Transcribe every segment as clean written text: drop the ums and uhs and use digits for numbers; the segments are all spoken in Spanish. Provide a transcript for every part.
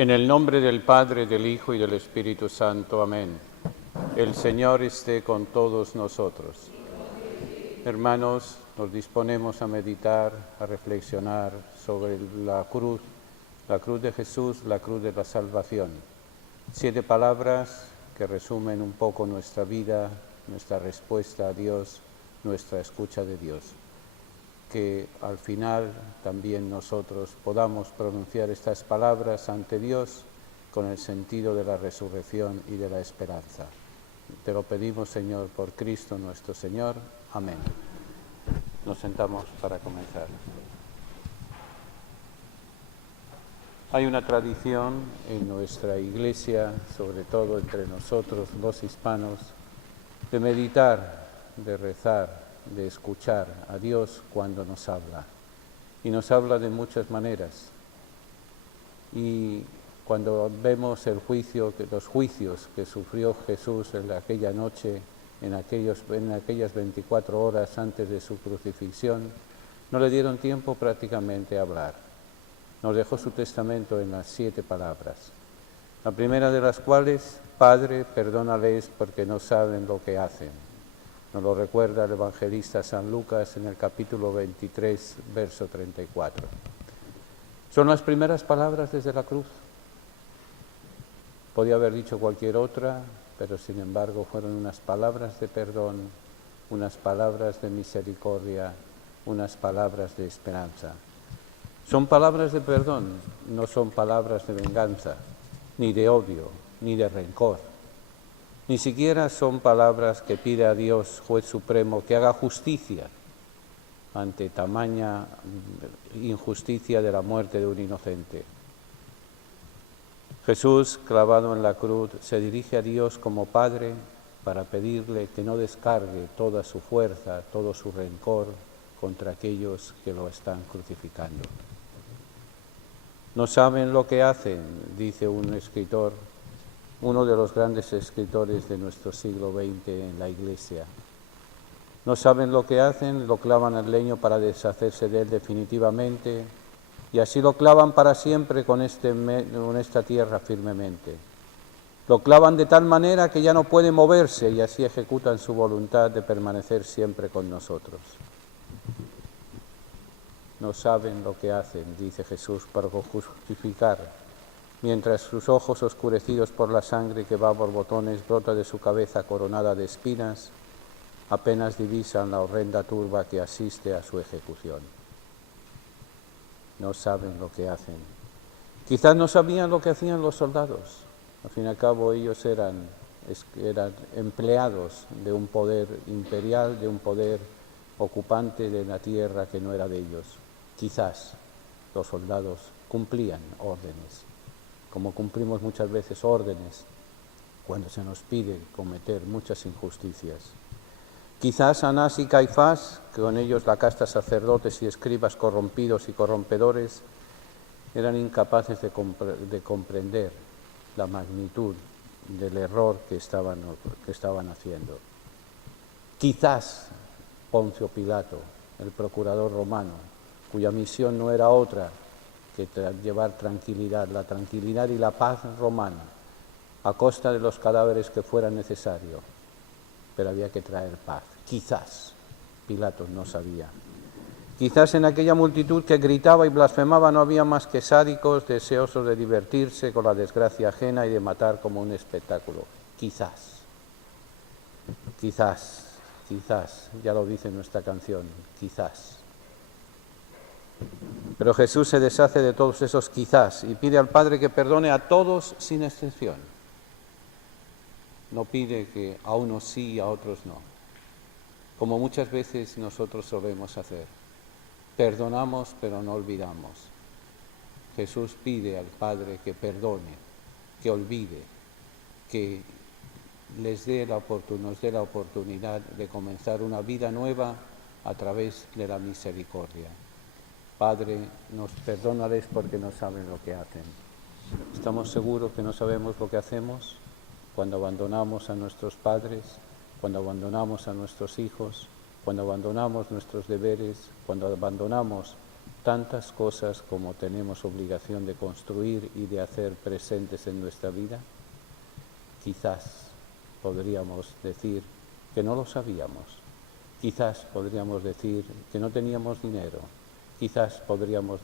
En el nombre del Padre, del Hijo y del Espíritu Santo. Amén. El Señor esté con todos nosotros. Hermanos, nos disponemos a meditar, a reflexionar sobre la cruz de Jesús, la cruz de la salvación. 7 palabras que resumen un poco nuestra vida, nuestra respuesta a Dios, nuestra escucha de Dios. Que al final también nosotros podamos pronunciar estas palabras ante Dios con el sentido de la resurrección y de la esperanza. Te lo pedimos, Señor, por Cristo nuestro Señor. Amén. Nos sentamos para comenzar. Hay una tradición en nuestra Iglesia, sobre todo entre nosotros los hispanos, de meditar, de rezar, de escuchar a Dios cuando nos habla. Y nos habla de muchas maneras. Y cuando vemos los juicios que sufrió Jesús en aquella noche, en aquellas 24 horas antes de su crucifixión, no le dieron tiempo prácticamente a hablar. Nos dejó su testamento en las 7 palabras. La primera de las cuales, Padre, perdónales porque no saben lo que hacen. Nos lo recuerda el evangelista San Lucas en el capítulo 23, verso 34. Son las primeras palabras desde la cruz. Podía haber dicho cualquier otra, pero sin embargo fueron unas palabras de perdón, unas palabras de misericordia, unas palabras de esperanza. Son palabras de perdón, no son palabras de venganza, ni de odio, ni de rencor. Ni siquiera son palabras que pide a Dios, juez supremo, que haga justicia ante tamaña injusticia de la muerte de un inocente. Jesús, clavado en la cruz, se dirige a Dios como Padre para pedirle que no descargue toda su fuerza, todo su rencor contra aquellos que lo están crucificando. No saben lo que hacen, dice un escritor, uno de los grandes escritores de nuestro siglo XX en la Iglesia. No saben lo que hacen, lo clavan al leño para deshacerse de él definitivamente, y así lo clavan para siempre con esta tierra firmemente. Lo clavan de tal manera que ya no puede moverse, y así ejecutan su voluntad de permanecer siempre con nosotros. No saben lo que hacen, dice Jesús, para justificar. Mientras sus ojos oscurecidos por la sangre que va a borbotones brota de su cabeza coronada de espinas, apenas divisan la horrenda turba que asiste a su ejecución. No saben lo que hacen. Quizás no sabían lo que hacían los soldados. Al fin y al cabo ellos eran empleados de un poder imperial, de un poder ocupante de la tierra que no era de ellos. Quizás los soldados cumplían órdenes, como cumplimos muchas veces órdenes cuando se nos pide cometer muchas injusticias. Quizás Anás y Caifás, que con ellos la casta sacerdotes y escribas corrompidos y corrompedores, eran incapaces de comprender la magnitud del error que estaban haciendo. Quizás Poncio Pilato, el procurador romano, cuya misión no era otra que llevar tranquilidad, la tranquilidad y la paz romana, a costa de los cadáveres que fuera necesario, pero había que traer paz. Quizás Pilato no sabía. Quizás en aquella multitud que gritaba y blasfemaba no había más que sádicos deseosos de divertirse con la desgracia ajena y de matar como un espectáculo. Quizás, ya lo dice nuestra canción, quizás. Pero Jesús se deshace de todos esos quizás y pide al Padre que perdone a todos sin excepción. No pide que a unos sí y a otros no, como muchas veces nosotros solemos hacer. Perdonamos pero no olvidamos. Jesús pide al Padre que perdone, que olvide, que nos dé la oportunidad de comenzar una vida nueva a través de la misericordia. Padre, perdónales porque no saben lo que hacen. ¿Estamos seguros que no sabemos lo que hacemos cuando abandonamos a nuestros padres, cuando abandonamos a nuestros hijos, cuando abandonamos nuestros deberes, cuando abandonamos tantas cosas como tenemos obligación de construir y de hacer presentes en nuestra vida, quizás podríamos decir que no lo sabíamos, quizás podríamos decir que no teníamos dinero, quizás podríamos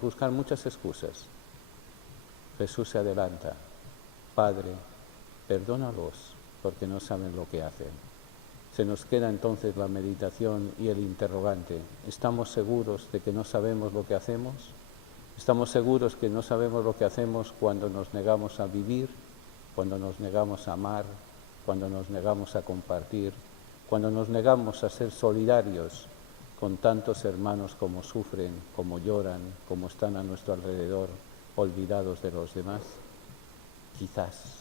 buscar muchas excusas. Jesús se adelanta: Padre, perdónalos porque no saben lo que hacen. Se nos queda entonces la meditación y el interrogante: ¿estamos seguros de que no sabemos lo que hacemos? ¿Estamos seguros que no sabemos lo que hacemos cuando nos negamos a vivir, cuando nos negamos a amar, cuando nos negamos a compartir, cuando nos negamos a ser solidarios con tantos hermanos como sufren, como lloran, como están a nuestro alrededor, olvidados de los demás? Quizás.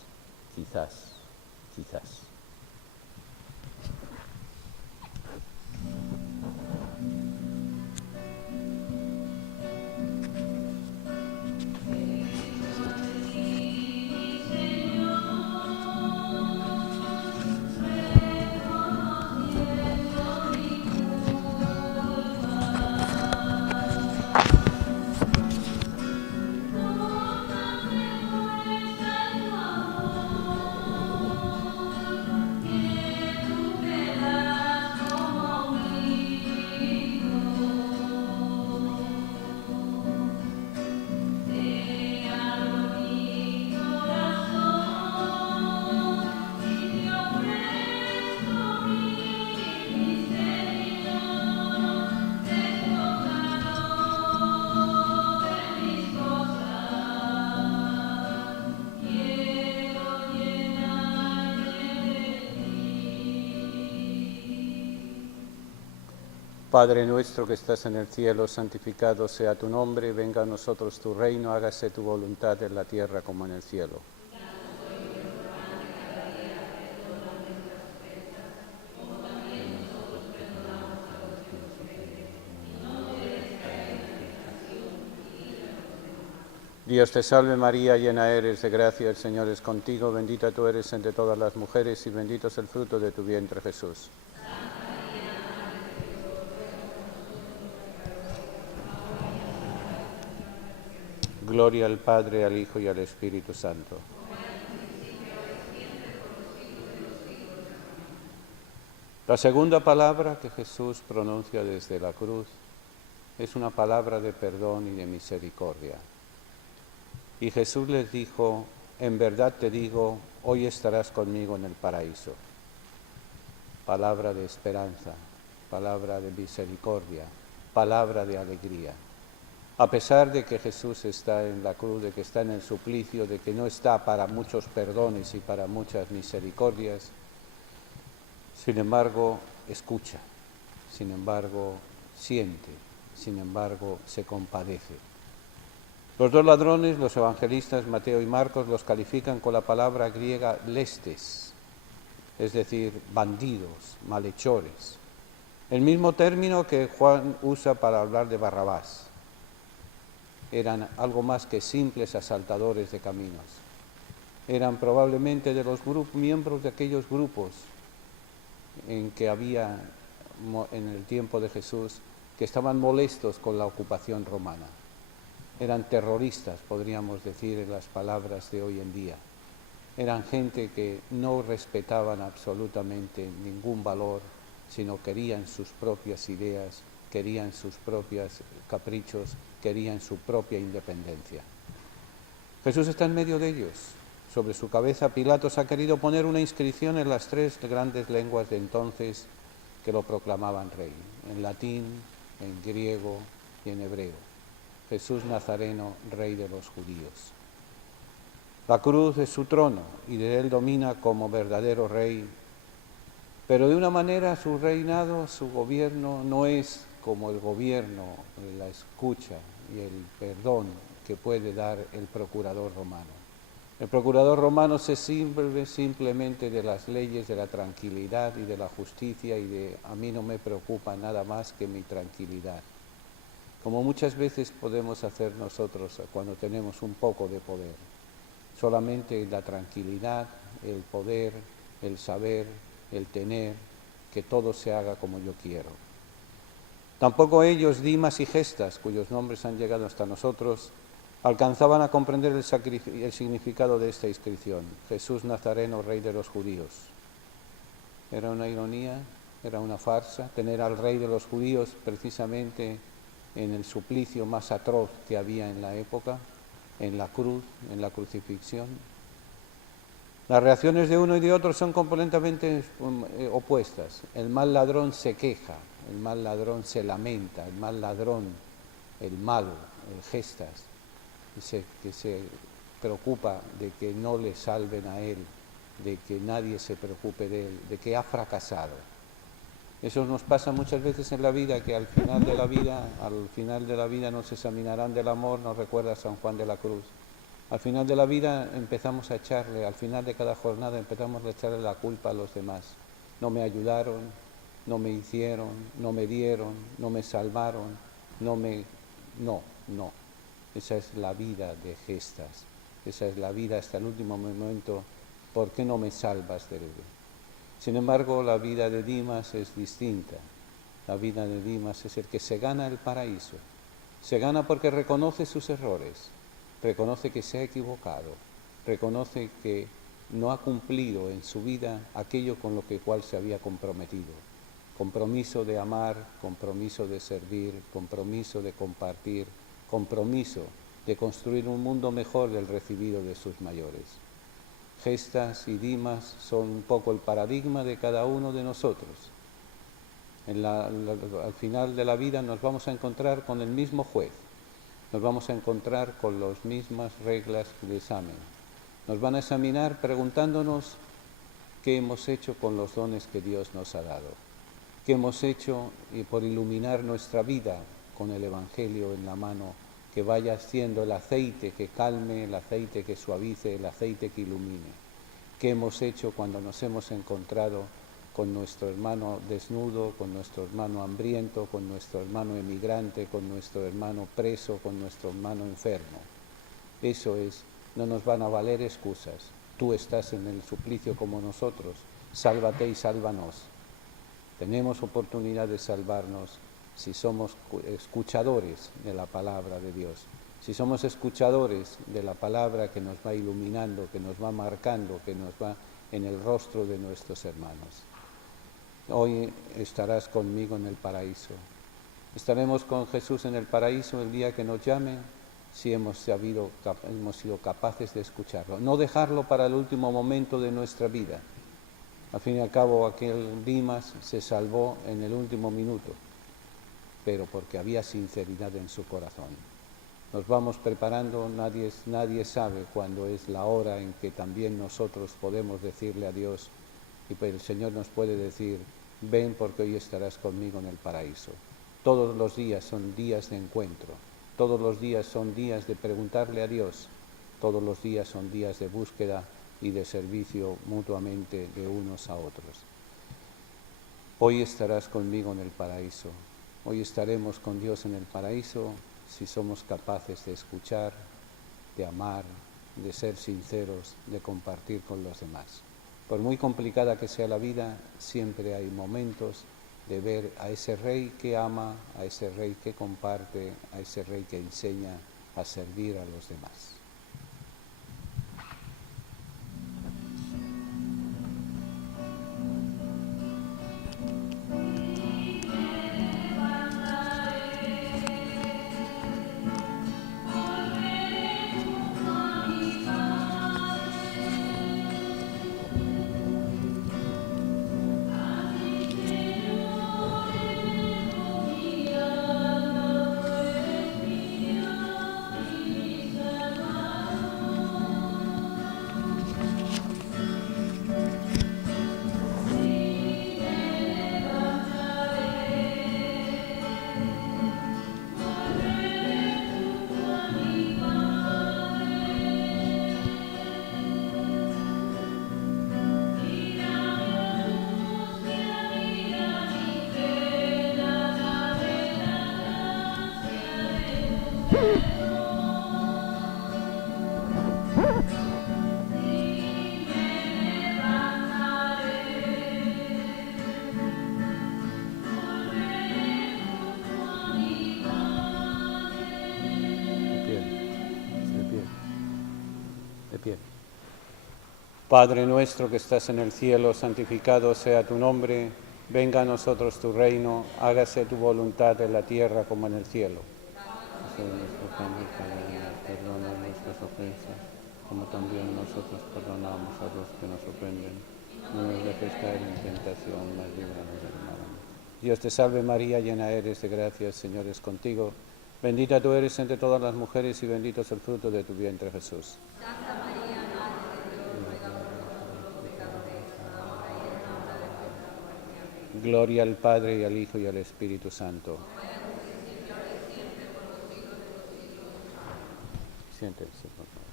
Padre nuestro que estás en el cielo, santificado sea tu nombre, venga a nosotros tu reino, hágase tu voluntad en la tierra como en el cielo. Dios te salve María, llena eres de gracia, el Señor es contigo, bendita tú eres entre todas las mujeres y bendito es el fruto de tu vientre Jesús. Gloria al Padre, al Hijo y al Espíritu Santo. La segunda palabra que Jesús pronuncia desde la cruz es una palabra de perdón y de misericordia. Y Jesús les dijo: en verdad te digo, hoy estarás conmigo en el paraíso. Palabra de esperanza, palabra de misericordia, palabra de alegría. A pesar de que Jesús está en la cruz, de que está en el suplicio, de que no está para muchos perdones y para muchas misericordias, sin embargo, escucha, sin embargo, siente, sin embargo, se compadece. Los dos ladrones, los evangelistas Mateo y Marcos, los califican con la palabra griega lestes, es decir, bandidos, malhechores. El mismo término que Juan usa para hablar de Barrabás. Eran algo más que simples asaltadores de caminos. Eran probablemente de los miembros de aquellos grupos en que había en el tiempo de Jesús, que estaban molestos con la ocupación romana. Eran terroristas, podríamos decir en las palabras de hoy en día. Eran gente que no respetaban absolutamente ningún valor, sino querían sus propias ideas, querían sus propios caprichos, querían su propia independencia. Jesús está en medio de ellos. Sobre su cabeza Pilatos ha querido poner una inscripción en las tres grandes lenguas de entonces que lo proclamaban rey, en latín, en griego y en hebreo. Jesús Nazareno, rey de los judíos. La cruz es su trono y de él domina como verdadero rey, pero de una manera su reinado, su gobierno no es como el gobierno, la escucha y el perdón que puede dar el procurador romano. El procurador romano se sirve simplemente de las leyes de la tranquilidad y de la justicia y de a mí no me preocupa nada más que mi tranquilidad. Como muchas veces podemos hacer nosotros cuando tenemos un poco de poder. Solamente la tranquilidad, el poder, el saber, el tener, que todo se haga como yo quiero. Tampoco ellos, Dimas y Gestas, cuyos nombres han llegado hasta nosotros, alcanzaban a comprender el significado de esta inscripción: Jesús Nazareno, Rey de los Judíos. Era una ironía, era una farsa, tener al Rey de los Judíos precisamente en el suplicio más atroz que había en la época, en la cruz, en la crucifixión. Las reacciones de uno y de otro son completamente opuestas. El mal ladrón se queja, el mal ladrón se lamenta, el mal ladrón, el malo, el Gestas, que se preocupa de que no le salven a él, de que nadie se preocupe de él, de que ha fracasado. Eso nos pasa muchas veces en la vida, que al final de la vida nos examinarán del amor, nos recuerda San Juan de la Cruz. Al final de la vida empezamos a echarle, al final de cada jornada empezamos a echarle la culpa a los demás. No me ayudaron, no me hicieron, no me dieron, no me salvaron, no. Esa es la vida de Gestas, esa es la vida hasta el último momento. ¿Por qué no me salvas del bien? Sin embargo, la vida de Dimas es distinta. La vida de Dimas es el que se gana el paraíso. Se gana porque reconoce sus errores, reconoce que se ha equivocado, reconoce que no ha cumplido en su vida aquello con lo cual se había comprometido. Compromiso de amar, compromiso de servir, compromiso de compartir, compromiso de construir un mundo mejor del recibido de sus mayores. Gestas y Dimas son un poco el paradigma de cada uno de nosotros. Al final de la vida nos vamos a encontrar con el mismo juez, nos vamos a encontrar con las mismas reglas de examen. Nos van a examinar preguntándonos qué hemos hecho con los dones que Dios nos ha dado, qué hemos hecho y por iluminar nuestra vida con el Evangelio en la mano, que vaya siendo el aceite que calme, el aceite que suavice, el aceite que ilumine. ¿Qué hemos hecho cuando nos hemos encontrado con nuestro hermano desnudo, con nuestro hermano hambriento, con nuestro hermano emigrante, con nuestro hermano preso, con nuestro hermano enfermo? Eso es, no nos van a valer excusas. Tú estás en el suplicio como nosotros, sálvate y sálvanos. Tenemos oportunidad de salvarnos si somos escuchadores de la palabra de Dios, si somos escuchadores de la palabra que nos va iluminando, que nos va marcando, que nos va en el rostro de nuestros hermanos. Hoy estarás conmigo en el paraíso. Estaremos con Jesús en el paraíso el día que nos llame, si hemos sido capaces de escucharlo. No dejarlo para el último momento de nuestra vida. Al fin y al cabo, aquel Dimas se salvó en el último minuto, pero porque había sinceridad en su corazón. Nos vamos preparando, nadie sabe cuándo es la hora en que también nosotros podemos decirle a Dios, y el Señor nos puede decir: ven, porque hoy estarás conmigo en el paraíso. Todos los días son días de encuentro, todos los días son días de preguntarle a Dios, todos los días son días de búsqueda y de servicio mutuamente de unos a otros. Hoy estarás conmigo en el paraíso. Hoy estaremos con Dios en el paraíso si somos capaces de escuchar, de amar, de ser sinceros, de compartir con los demás. Por muy complicada que sea la vida, siempre hay momentos de ver a ese Rey que ama, a ese Rey que comparte, a ese Rey que enseña a servir a los demás. pie. Padre nuestro que estás en el cielo, santificado sea tu nombre, venga a nosotros tu reino, hágase tu voluntad en la tierra como en el cielo. Perdona nuestras ofensas, como también nosotros perdonamos a los que nos ofenden. No nos dejes caer en tentación, mas líbranos del mal. Dios te salve María, llena eres de gracia, el Señor es contigo. Bendita tú eres entre todas las mujeres y bendito es el fruto de tu vientre, Jesús. Santa María, Madre de Dios, ruega por nosotros pecadores, ahora y en la hora de nuestra muerte. Amén. Gloria al Padre, y al Hijo, y al Espíritu Santo. Siéntense, por favor.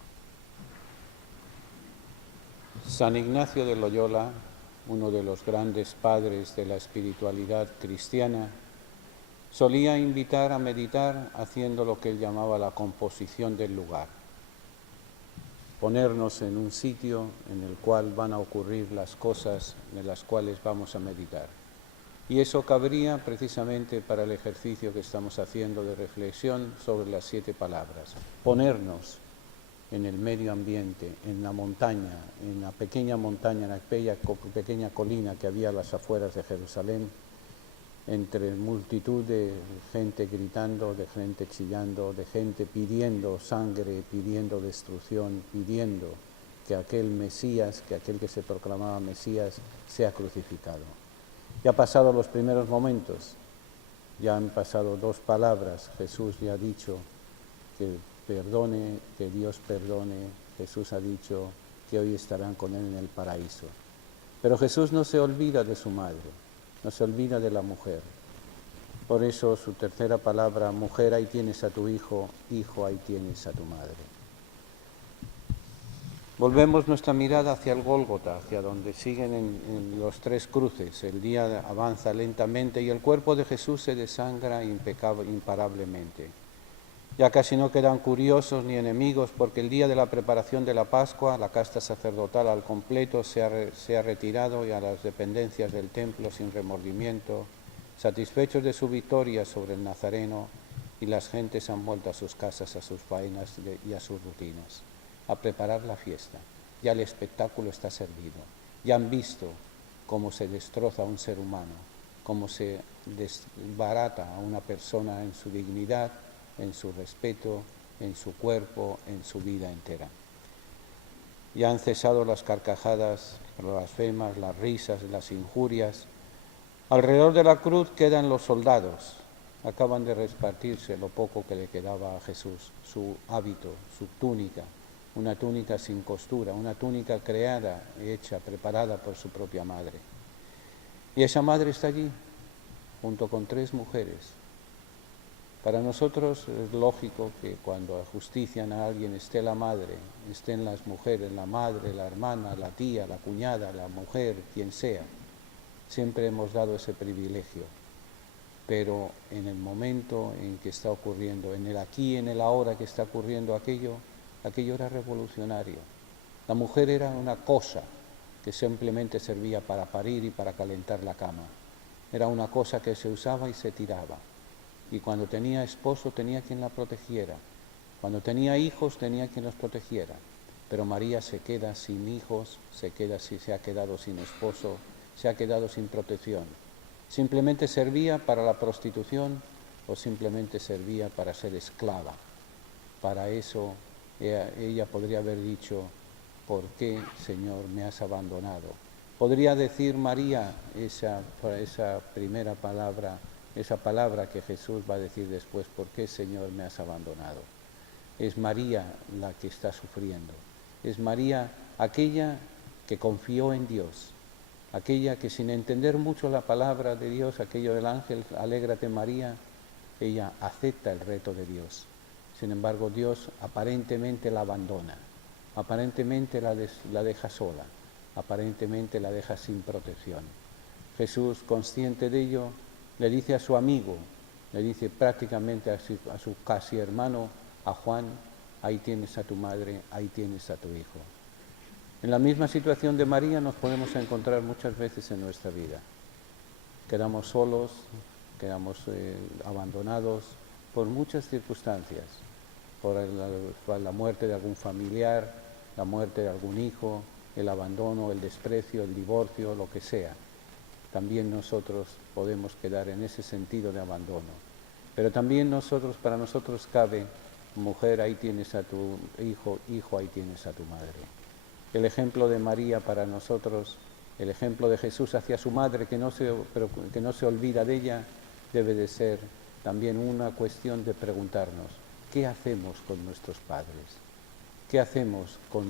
San Ignacio de Loyola, uno de los grandes padres de la espiritualidad cristiana, solía invitar a meditar haciendo lo que él llamaba la composición del lugar. Ponernos en un sitio en el cual van a ocurrir las cosas en las cuales vamos a meditar. Y eso cabría precisamente para el ejercicio que estamos haciendo de reflexión sobre las 7 palabras. Ponernos en el medio ambiente, en la montaña, en la pequeña montaña, en aquella pequeña colina que había a las afueras de Jerusalén, entre multitud de gente gritando, de gente chillando, de gente pidiendo sangre, pidiendo destrucción, pidiendo que aquel Mesías, que aquel que se proclamaba Mesías, sea crucificado. Ya han pasado los primeros momentos, ya han pasado 2 palabras, Jesús ya ha dicho que perdone, que Dios perdone, Jesús ha dicho que hoy estarán con él en el paraíso. Pero Jesús no se olvida de su madre, no se olvida de la mujer. Por eso su tercera palabra, mujer, ahí tienes a tu hijo, hijo, ahí tienes a tu madre. Volvemos nuestra mirada hacia el Gólgota, hacia donde siguen en los 3 cruces. El día avanza lentamente y el cuerpo de Jesús se desangra imparablemente. Ya casi no quedan curiosos ni enemigos, porque el día de la preparación de la Pascua, la casta sacerdotal al completo se ha retirado y a las dependencias del templo sin remordimiento, satisfechos de su victoria sobre el Nazareno, y las gentes han vuelto a sus casas, a sus faenas y a sus rutinas, a preparar la fiesta. Ya el espectáculo está servido. Ya han visto cómo se destroza a un ser humano, cómo se desbarata a una persona en su dignidad, en su respeto, en su cuerpo, en su vida entera. Ya han cesado las carcajadas, las blasfemas, las risas, las injurias. Alrededor de la cruz quedan los soldados. Acaban de repartirse lo poco que le quedaba a Jesús, su hábito, su túnica, una túnica sin costura, una túnica creada, hecha, preparada por su propia madre. Y esa madre está allí, junto con 3 mujeres. Para nosotros es lógico que cuando ajustician a alguien esté la madre, estén las mujeres, la madre, la hermana, la tía, la cuñada, la mujer, quien sea. Siempre hemos dado ese privilegio. Pero en el momento en que está ocurriendo, en el aquí, en el ahora que está ocurriendo aquello era revolucionario. La mujer era una cosa que simplemente servía para parir y para calentar la cama. Era una cosa que se usaba y se tiraba. Y cuando tenía esposo tenía quien la protegiera. Cuando tenía hijos tenía quien los protegiera. Pero María se queda sin hijos, se ha quedado sin esposo, se ha quedado sin protección. Simplemente servía para la prostitución o simplemente servía para ser esclava. Para eso ella podría haber dicho, ¿por qué, Señor, me has abandonado? Podría decir María esa primera palabra, esa palabra que Jesús va a decir después, ¿por qué, Señor, me has abandonado? Es María la que está sufriendo. Es María aquella que confió en Dios, aquella que sin entender mucho la palabra de Dios, aquello del ángel, alégrate María, ella acepta el reto de Dios. Sin embargo, Dios aparentemente la abandona, aparentemente la deja sola, aparentemente la deja sin protección. Jesús, consciente de ello, le dice a su amigo, le dice prácticamente a su casi hermano, a Juan, ahí tienes a tu madre, ahí tienes a tu hijo. En la misma situación de María nos podemos encontrar muchas veces en nuestra vida. Quedamos solos, quedamos abandonados por muchas circunstancias, por la muerte de algún familiar, la muerte de algún hijo, el abandono, el desprecio, el divorcio, lo que sea. También nosotros podemos quedar en ese sentido de abandono. Pero también para nosotros cabe, mujer, ahí tienes a tu hijo, hijo, ahí tienes a tu madre. El ejemplo de María para nosotros, el ejemplo de Jesús hacia su madre, que no se olvida de ella, debe de ser también una cuestión de preguntarnos, ¿qué hacemos con nuestros padres? ¿Qué hacemos con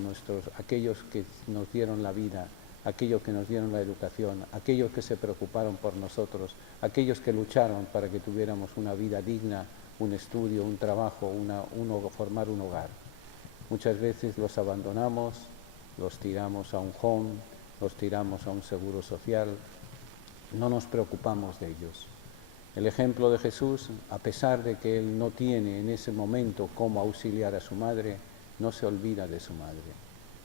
aquellos que nos dieron la vida, aquellos que nos dieron la educación, aquellos que se preocuparon por nosotros, aquellos que lucharon para que tuviéramos una vida digna, un estudio, un trabajo, formar un hogar? Muchas veces los abandonamos, los tiramos a un home, los tiramos a un seguro social, no nos preocupamos de ellos. El ejemplo de Jesús, a pesar de que él no tiene en ese momento cómo auxiliar a su madre, no se olvida de su madre.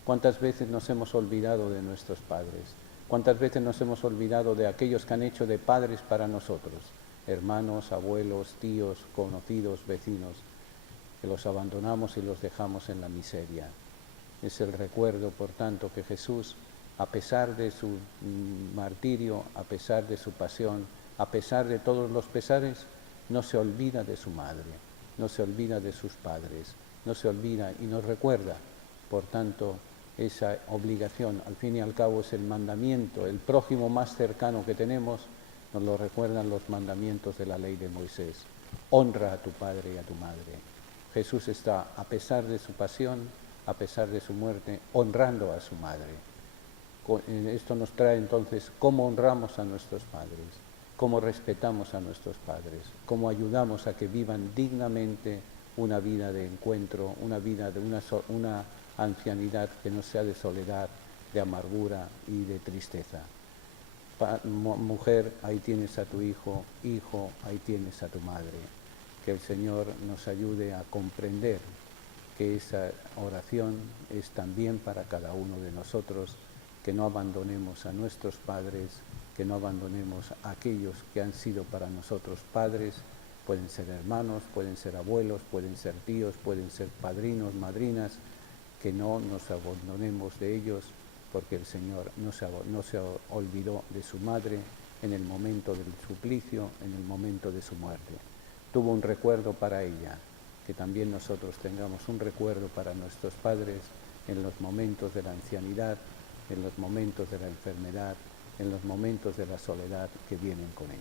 ¿Cuántas veces nos hemos olvidado de nuestros padres? ¿Cuántas veces nos hemos olvidado de aquellos que han hecho de padres para nosotros? Hermanos, abuelos, tíos, conocidos, vecinos, que los abandonamos y los dejamos en la miseria. Es el recuerdo, por tanto, que Jesús, a pesar de su martirio, a pesar de su pasión, a pesar de todos los pesares, no se olvida de su madre, no se olvida de sus padres, no se olvida y nos recuerda. Por tanto, esa obligación, al fin y al cabo, es el mandamiento, el prójimo más cercano que tenemos, nos lo recuerdan los mandamientos de la ley de Moisés. Honra a tu padre y a tu madre. Jesús está, a pesar de su pasión, a pesar de su muerte, honrando a su madre. Esto nos trae entonces cómo honramos a nuestros padres, cómo respetamos a nuestros padres, cómo ayudamos a que vivan dignamente una vida de encuentro, una vida de una ancianidad que no sea de soledad, de amargura y de tristeza. Mujer, ahí tienes a tu hijo, hijo, ahí tienes a tu madre. Que el Señor nos ayude a comprender que esa oración es también para cada uno de nosotros, que no abandonemos a nuestros padres, que no abandonemos a aquellos que han sido para nosotros padres, pueden ser hermanos, pueden ser abuelos, pueden ser tíos, pueden ser padrinos, madrinas, que no nos abandonemos de ellos, porque el Señor no se olvidó de su madre en el momento del suplicio, en el momento de su muerte. Tuvo un recuerdo para ella, que también nosotros tengamos un recuerdo para nuestros padres en los momentos de la ancianidad, en los momentos de la enfermedad, en los momentos de la soledad que vienen con ellos.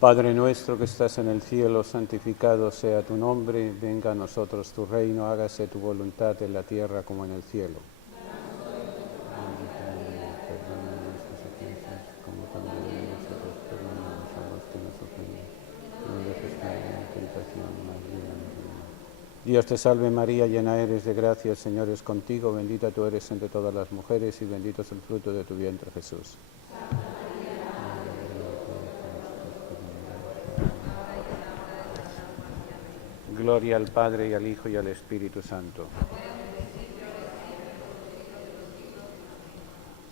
Padre nuestro que estás en el cielo, santificado sea tu nombre, venga a nosotros tu reino, hágase tu voluntad en la tierra como en el cielo. Perdona nuestras ofensas, como también nosotros perdonamos salvación, María. Dios te salve María, llena eres de gracia, el Señor es contigo, bendita tú eres entre todas las mujeres y bendito es el fruto de tu vientre, Jesús. Gloria al Padre y al Hijo y al Espíritu Santo.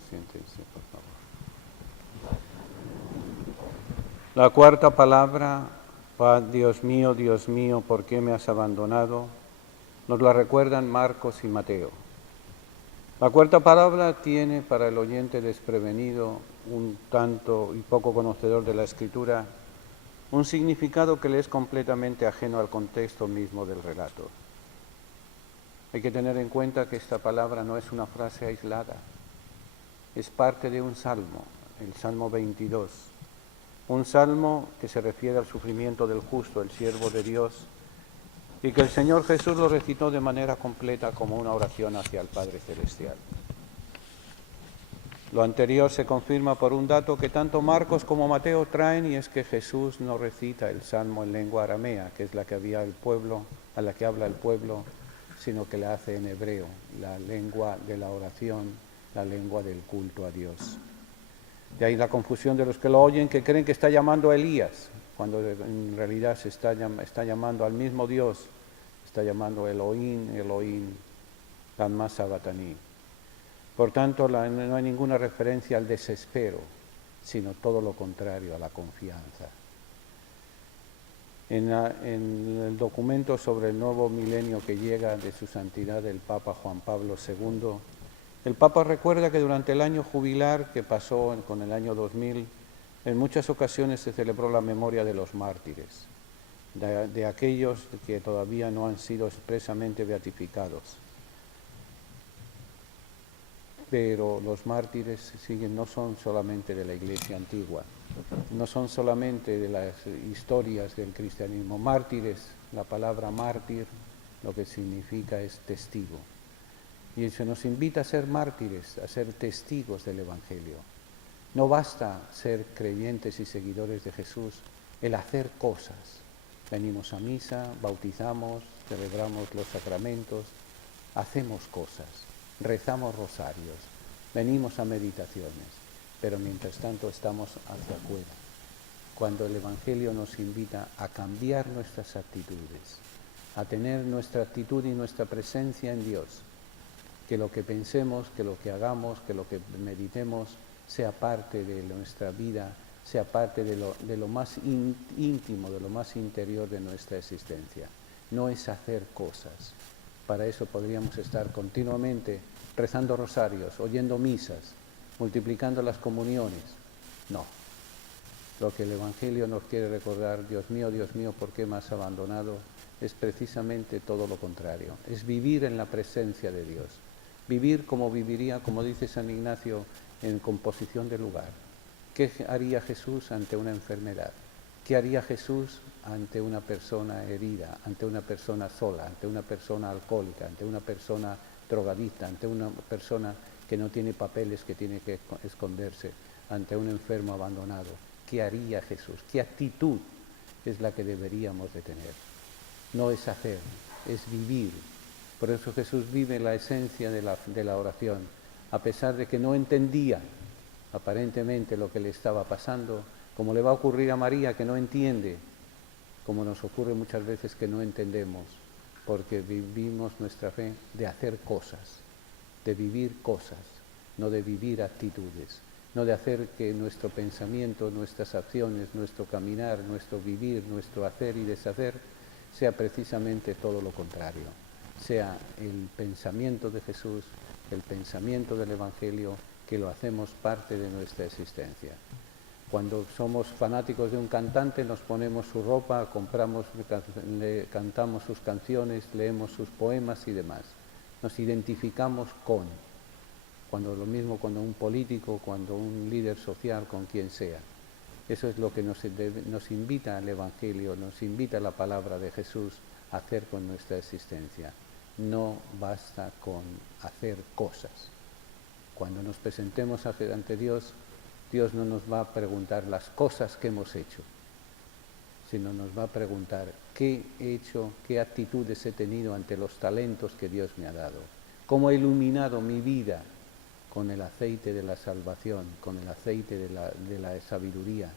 Siéntense, por favor. La cuarta palabra, Dios mío, ¿por qué me has abandonado?, nos la recuerdan Marcos y Mateo. La cuarta palabra tiene para el oyente desprevenido, un tanto y poco conocedor de la Escritura, un significado que le es completamente ajeno al contexto mismo del relato. Hay que tener en cuenta que esta palabra no es una frase aislada, es parte de un salmo, el Salmo 22, un salmo que se refiere al sufrimiento del justo, el siervo de Dios, y que el Señor Jesús lo recitó de manera completa como una oración hacia el Padre Celestial. Lo anterior se confirma por un dato que tanto Marcos como Mateo traen, y es que Jesús no recita el salmo en lengua aramea, que es la que había el pueblo, a la que habla el pueblo, sino que la hace en hebreo, la lengua de la oración, la lengua del culto a Dios. De ahí la confusión de los que lo oyen, que creen que está llamando a Elías, cuando en realidad se está llamando al mismo Dios, está llamando Elohim, Elohim, lama sabachthani. Por tanto, no hay ninguna referencia al desespero, sino todo lo contrario, a la confianza. En el documento sobre el nuevo milenio que llega de su santidad el Papa Juan Pablo II, el Papa recuerda que durante el año jubilar que pasó con el año 2000, en muchas ocasiones se celebró la memoria de los mártires, de aquellos que todavía no han sido expresamente beatificados. Pero los mártires no son solamente de la Iglesia antigua, no son solamente de las historias del cristianismo. Mártires, la palabra mártir, lo que significa es testigo. Y se nos invita a ser mártires, a ser testigos del Evangelio. No basta ser creyentes y seguidores de Jesús, el hacer cosas. Venimos a misa, bautizamos, celebramos los sacramentos, hacemos cosas, rezamos rosarios, venimos a meditaciones, pero mientras tanto estamos hacia afuera. Cuando el Evangelio nos invita a cambiar nuestras actitudes, a tener nuestra actitud y nuestra presencia en Dios, que lo que pensemos, que lo que hagamos, que lo que meditemos sea parte de nuestra vida, sea parte de lo más íntimo, de lo más interior de nuestra existencia. No es hacer cosas. Para eso podríamos estar continuamente rezando rosarios, oyendo misas, multiplicando las comuniones. No. Lo que el Evangelio nos quiere recordar, Dios mío, ¿por qué me has abandonado?, es precisamente todo lo contrario. Es vivir en la presencia de Dios. Vivir como viviría, como dice San Ignacio, en composición de lugar. ¿Qué haría Jesús ante una enfermedad? ¿Qué haría Jesús ante una persona herida, ante una persona sola, ante una persona alcohólica, ante una persona drogadicta, ante una persona que no tiene papeles, que tiene que esconderse, ante un enfermo abandonado? ¿Qué haría Jesús? ¿Qué actitud es la que deberíamos de tener? No es hacer, es vivir. Por eso Jesús vive la esencia de la oración, a pesar de que no entendía aparentemente lo que le estaba pasando, como le va a ocurrir a María, que no entiende, como nos ocurre muchas veces que no entendemos, porque vivimos nuestra fe de hacer cosas, de vivir cosas, no de vivir actitudes, no de hacer que nuestro pensamiento, nuestras acciones, nuestro caminar, nuestro vivir, nuestro hacer y deshacer sea precisamente todo lo contrario, sea el pensamiento de Jesús, el pensamiento del Evangelio, que lo hacemos parte de nuestra existencia. Cuando somos fanáticos de un cantante, nos ponemos su ropa, cantamos sus canciones, leemos sus poemas y demás. Nos identificamos con. Cuando lo mismo cuando un político, cuando un líder social, con quien sea. Eso es lo que nos invita al Evangelio, nos invita la palabra de Jesús a hacer con nuestra existencia. No basta con hacer cosas. Cuando nos presentemos ante Dios, Dios no nos va a preguntar las cosas que hemos hecho, sino nos va a preguntar qué he hecho, qué actitudes he tenido ante los talentos que Dios me ha dado, cómo he iluminado mi vida con el aceite de la salvación, con el aceite de la sabiduría,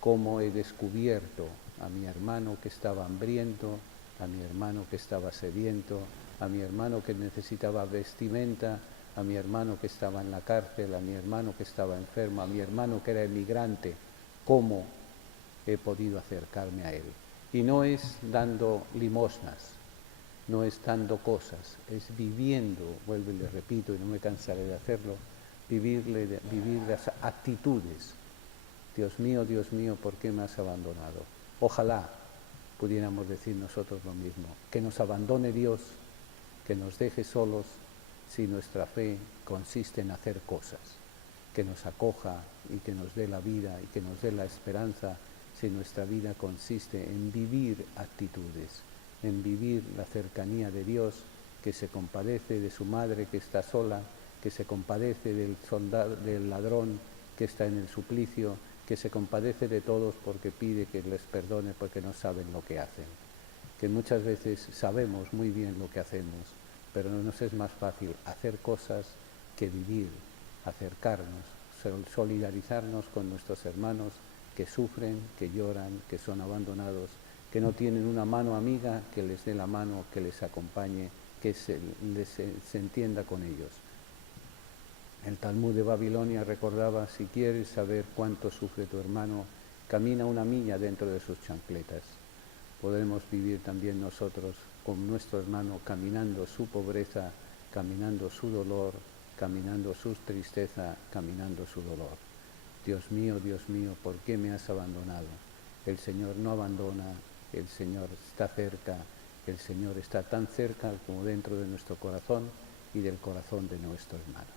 cómo he descubierto a mi hermano que estaba hambriento, a mi hermano que estaba sediento, a mi hermano que necesitaba vestimenta, a mi hermano que estaba en la cárcel, a mi hermano que estaba enfermo, a mi hermano que era emigrante, cómo he podido acercarme a él. Y no es dando limosnas, no es dando cosas, es viviendo, vuelvo y le repito y no me cansaré de hacerlo, vivir las actitudes. Dios mío, ¿por qué me has abandonado? Ojalá pudiéramos decir nosotros lo mismo, que nos abandone Dios, que nos deje solos si nuestra fe consiste en hacer cosas, que nos acoja y que nos dé la vida y que nos dé la esperanza si nuestra vida consiste en vivir actitudes, en vivir la cercanía de Dios, que se compadece de su madre que está sola, que se compadece del ladrón que está en el suplicio, que se compadece de todos porque pide que les perdone porque no saben lo que hacen. Que muchas veces sabemos muy bien lo que hacemos, pero no nos es más fácil hacer cosas que vivir, acercarnos, solidarizarnos con nuestros hermanos que sufren, que lloran, que son abandonados, que no tienen una mano amiga que les dé la mano, que les acompañe, que se entienda con ellos. El Talmud de Babilonia recordaba, si quieres saber cuánto sufre tu hermano, camina una milla dentro de sus chancletas. Podremos vivir también nosotros con nuestro hermano caminando su pobreza, caminando su dolor, caminando su tristeza, caminando su dolor. Dios mío, ¿por qué me has abandonado? El Señor no abandona, el Señor está cerca, el Señor está tan cerca como dentro de nuestro corazón y del corazón de nuestro hermano.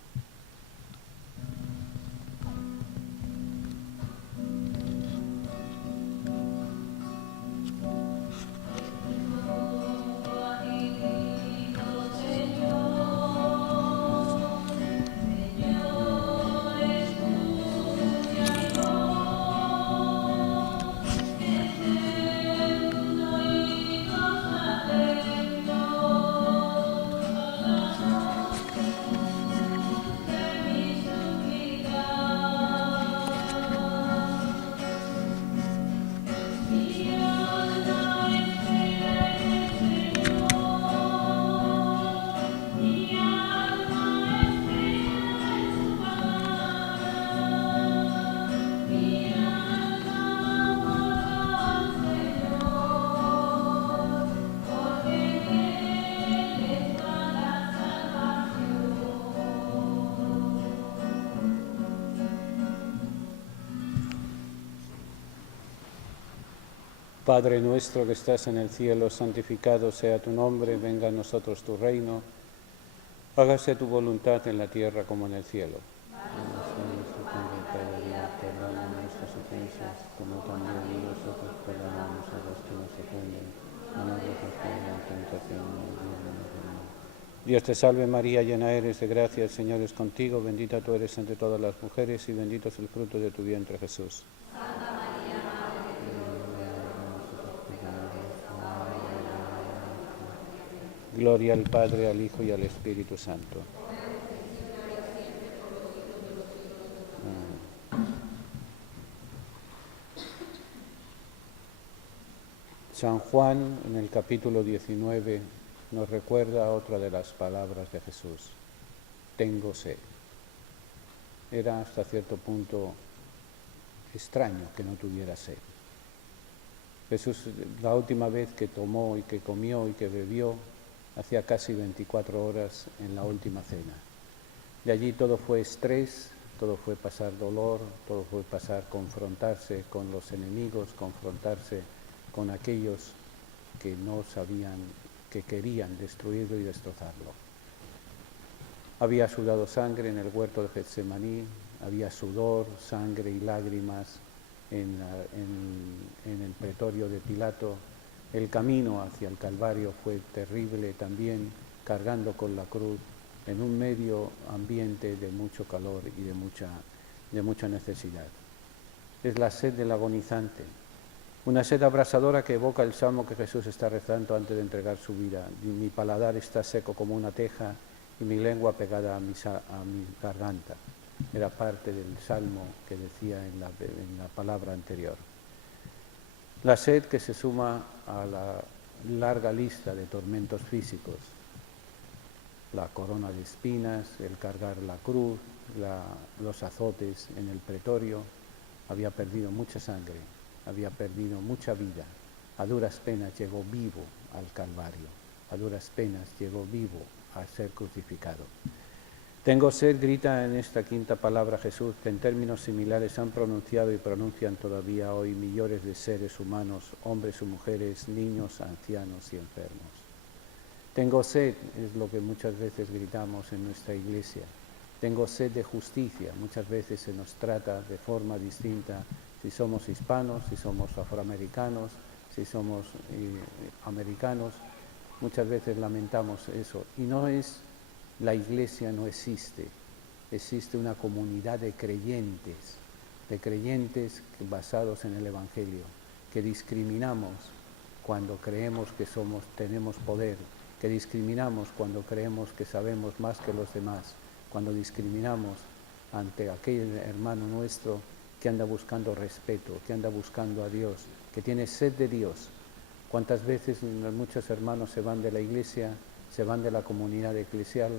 Padre nuestro que estás en el cielo, santificado sea tu nombre, venga a nosotros tu reino, hágase tu voluntad en la tierra como en el cielo. Cada día perdona nuestras ofensas, como también nosotros perdonamos a los que nos ofenden. No nos dejes caer en tentación. Dios te salve María, llena eres de gracia, el Señor es contigo, bendita tú eres entre todas las mujeres y bendito es el fruto de tu vientre Jesús. Gloria al Padre, al Hijo y al Espíritu Santo. San Juan, en el capítulo 19, nos recuerda otra de las palabras de Jesús. Tengo sed. Era hasta cierto punto extraño que no tuviera sed. Jesús, la última vez que tomó y que comió y que bebió, hacía casi 24 horas en la última cena. De allí todo fue estrés, todo fue pasar dolor, todo fue pasar confrontarse con los enemigos, confrontarse con aquellos que no sabían, que querían destruirlo y destrozarlo. Había sudado sangre en el huerto de Getsemaní, había sudor, sangre y lágrimas en el pretorio de Pilato. El camino hacia el Calvario fue terrible también, cargando con la cruz en un medio ambiente de mucho calor y de mucha necesidad. Es la sed del agonizante, Una sed abrasadora que evoca el salmo que Jesús está rezando antes de entregar su vida. Mi paladar está seco como una teja y mi lengua pegada a mi garganta. Era parte del salmo que decía en la palabra anterior. La sed que se suma a la larga lista de tormentos físicos. La corona de espinas, el cargar la cruz, los azotes en el pretorio. Había perdido mucha sangre, había perdido mucha vida. A duras penas llegó vivo al Calvario, a duras penas llegó vivo a ser crucificado. Tengo sed, grita en esta quinta palabra Jesús, que en términos similares han pronunciado y pronuncian todavía hoy millones de seres humanos, hombres y mujeres, niños, ancianos y enfermos. Tengo sed, es lo que muchas veces gritamos en nuestra iglesia. Tengo sed de justicia. Muchas veces se nos trata de forma distinta si somos hispanos, si somos afroamericanos, si somos americanos. Muchas veces lamentamos eso. Y no es, la iglesia no existe. Existe una comunidad de creyentes basados en el Evangelio, que discriminamos cuando creemos que tenemos poder, que discriminamos cuando creemos que sabemos más que los demás, cuando discriminamos ante aquel hermano nuestro que anda buscando respeto, que anda buscando a Dios, que tiene sed de Dios. ¿Cuántas veces muchos hermanos se van de la iglesia, se van de la comunidad eclesial,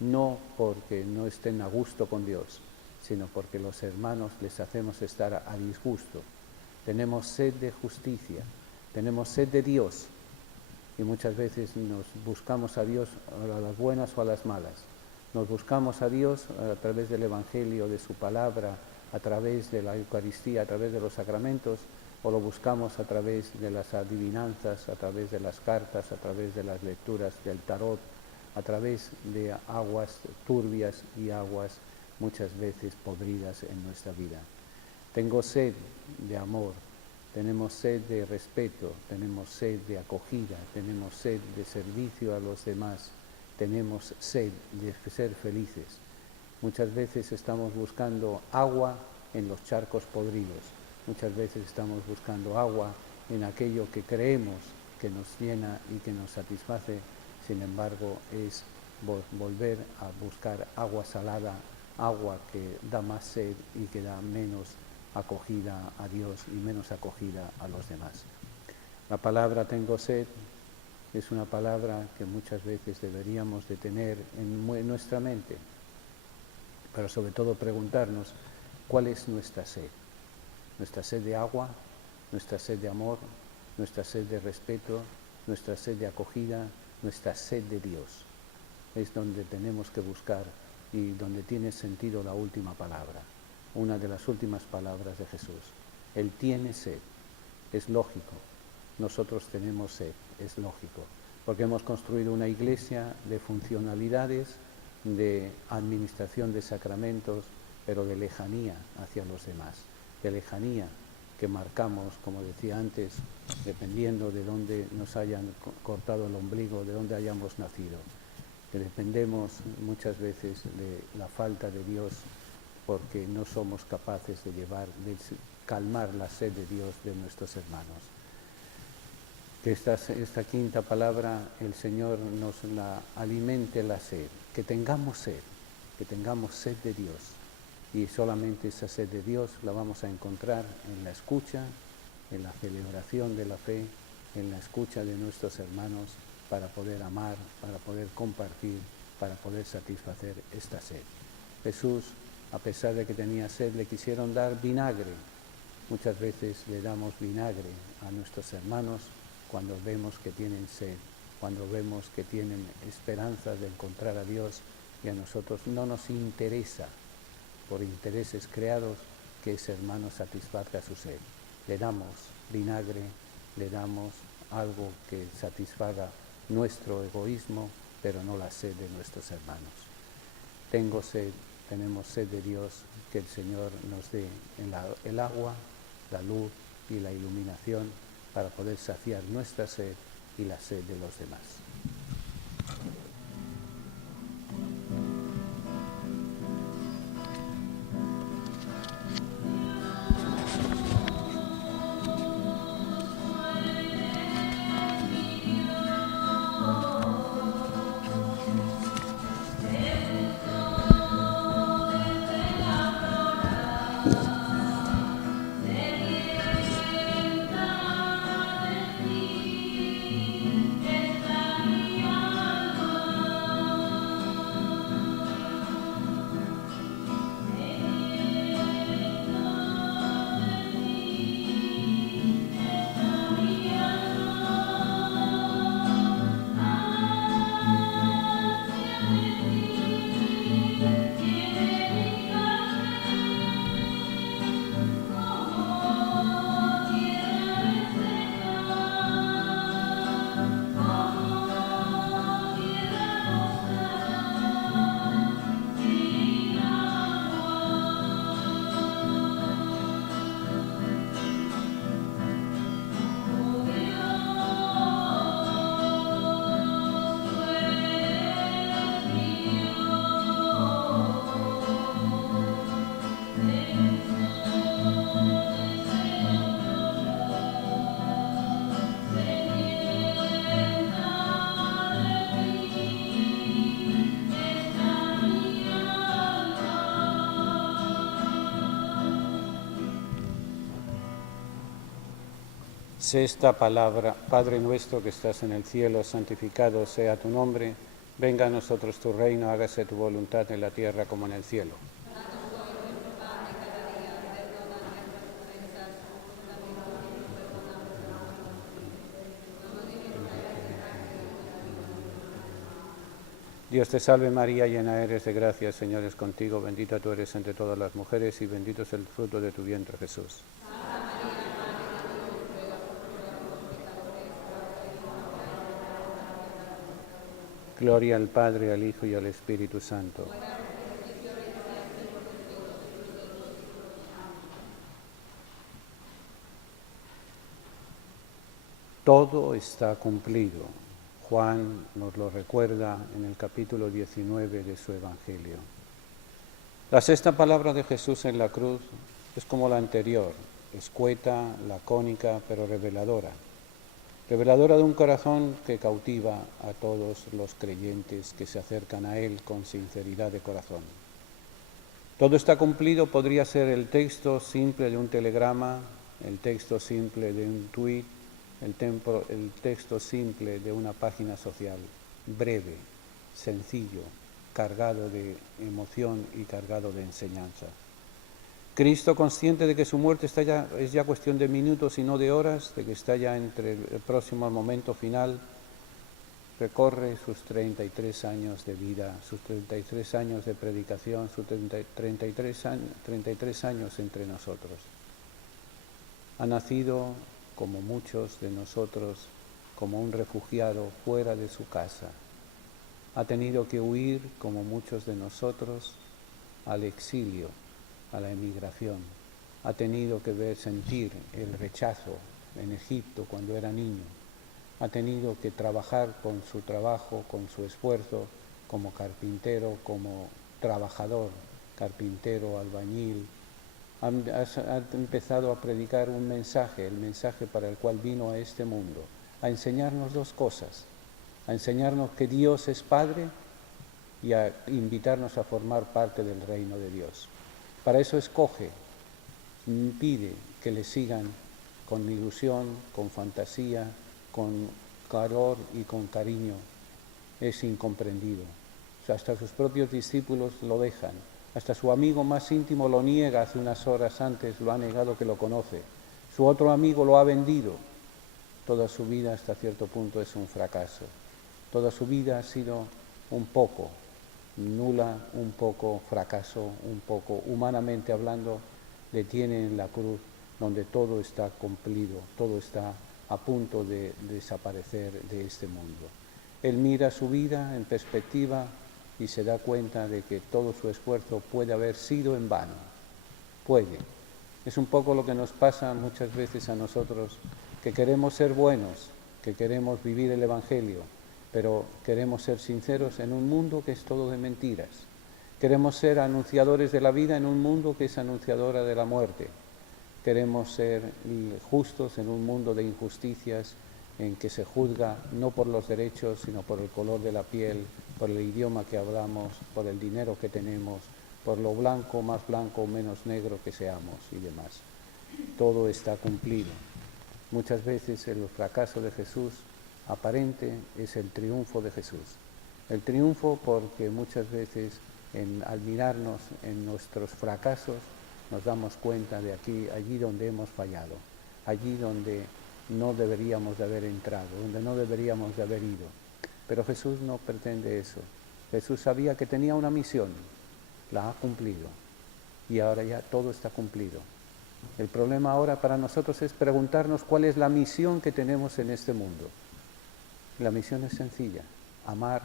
no porque no estén a gusto con Dios, sino porque los hermanos les hacemos estar a disgusto? Tenemos sed de justicia, tenemos sed de Dios, y muchas veces nos buscamos a Dios a las buenas o a las malas. Nos buscamos a Dios a través del Evangelio, de su palabra, a través de la Eucaristía, a través de los sacramentos, o lo buscamos a través de las adivinanzas, a través de las cartas, a través de las lecturas del tarot, a través de aguas turbias y aguas muchas veces podridas en nuestra vida. Tengo sed de amor, tenemos sed de respeto, tenemos sed de acogida, tenemos sed de servicio a los demás. Tenemos sed de ser felices. Muchas veces estamos buscando agua en los charcos podridos. Muchas veces estamos buscando agua en aquello que creemos que nos llena y que nos satisface. Sin embargo, es volver a buscar agua salada, agua que da más sed y que da menos acogida a Dios y menos acogida a los demás. La palabra tengo sed es una palabra que muchas veces deberíamos de tener en nuestra mente, pero sobre todo preguntarnos cuál es nuestra sed de agua, nuestra sed de amor, nuestra sed de respeto, nuestra sed de acogida, nuestra sed de Dios. Es donde tenemos que buscar y donde tiene sentido la última palabra, una de las últimas palabras de Jesús. Él tiene sed, es lógico. Nosotros tenemos sed, es lógico, porque hemos construido una iglesia de funcionalidades, de administración de sacramentos, pero de lejanía hacia los demás, de lejanía que marcamos, como decía antes, dependiendo de dónde nos hayan cortado el ombligo, de dónde hayamos nacido, que dependemos muchas veces de la falta de Dios, porque no somos capaces de calmar la sed de Dios de nuestros hermanos. Que esta quinta palabra el Señor nos la alimente la sed, que tengamos sed de Dios. Y solamente esa sed de Dios la vamos a encontrar en la escucha, en la celebración de la fe, en la escucha de nuestros hermanos, para poder amar, para poder compartir, para poder satisfacer esta sed. Jesús, a pesar de que tenía sed, le quisieron dar vinagre. Muchas veces le damos vinagre a nuestros hermanos cuando vemos que tienen sed, cuando vemos que tienen esperanza de encontrar a Dios, y a nosotros no nos interesa, por intereses creados, que ese hermano satisfaga su sed. Le damos vinagre, le damos algo que satisfaga nuestro egoísmo, pero no la sed de nuestros hermanos. Tengo sed, tenemos sed de Dios, que el Señor nos dé el agua, la luz y la iluminación para poder saciar nuestra sed y la sed de los demás. Sexta palabra, Padre nuestro que estás en el cielo, santificado sea tu nombre, venga a nosotros tu reino, hágase tu voluntad en la tierra como en el cielo. Dios te salve María, llena eres de gracia, el Señor es contigo, bendita tú eres entre todas las mujeres y bendito es el fruto de tu vientre Jesús. Gloria al Padre, al Hijo y al Espíritu Santo. Todo está cumplido. Juan nos lo recuerda en el capítulo 19 de su Evangelio. La sexta palabra de Jesús en la cruz es como la anterior, escueta, lacónica, pero reveladora. Reveladora de un corazón que cautiva a todos los creyentes que se acercan a Él con sinceridad de corazón. Todo está cumplido podría ser el texto simple de un telegrama, el texto simple de un tuit, el texto simple de una página social, breve, sencillo, cargado de emoción y cargado de enseñanza. Cristo, consciente de que su muerte es ya cuestión de minutos y no de horas, de que está ya entre el próximo momento final, recorre sus 33 años de vida, sus 33 años de predicación, sus 33 años entre nosotros. Ha nacido, como muchos de nosotros, como un refugiado fuera de su casa. Ha tenido que huir, como muchos de nosotros, al exilio, a la emigración. Ha tenido que sentir el rechazo en Egipto cuando era niño. Ha tenido que trabajar con su trabajo, con su esfuerzo, como carpintero, como trabajador, carpintero, albañil. Ha empezado a predicar un mensaje, el mensaje para el cual vino a este mundo, a enseñarnos dos cosas, a enseñarnos que Dios es Padre y a invitarnos a formar parte del reino de Dios. Para eso escoge, pide que le sigan con ilusión, con fantasía, con calor y con cariño. Es incomprendido. O sea, hasta sus propios discípulos lo dejan. Hasta su amigo más íntimo lo niega, hace unas horas antes lo ha negado que lo conoce. Su otro amigo lo ha vendido. Toda su vida hasta cierto punto es un fracaso. Toda su vida ha sido un poco nula, un poco fracaso, un poco, humanamente hablando, le tiene en la cruz donde todo está cumplido, todo está a punto de desaparecer de este mundo. Él mira su vida en perspectiva y se da cuenta de que todo su esfuerzo puede haber sido en vano. Puede. Es un poco lo que nos pasa muchas veces a nosotros, que queremos ser buenos, que queremos vivir el Evangelio, pero queremos ser sinceros en un mundo que es todo de mentiras. Queremos ser anunciadores de la vida en un mundo que es anunciadora de la muerte. Queremos ser justos en un mundo de injusticias en que se juzga no por los derechos, sino por el color de la piel, por el idioma que hablamos, por el dinero que tenemos, por lo blanco, más blanco o menos negro que seamos y demás. Todo está cumplido. Muchas veces el fracaso de Jesús aparente es el triunfo de Jesús. El triunfo porque muchas veces al mirarnos en nuestros fracasos nos damos cuenta de allí donde hemos fallado, allí donde no deberíamos de haber entrado, donde no deberíamos de haber ido. Pero Jesús no pretende eso. Jesús sabía que tenía una misión, la ha cumplido y ahora ya todo está cumplido. El problema ahora para nosotros es preguntarnos cuál es la misión que tenemos en este mundo. La misión es sencilla, amar,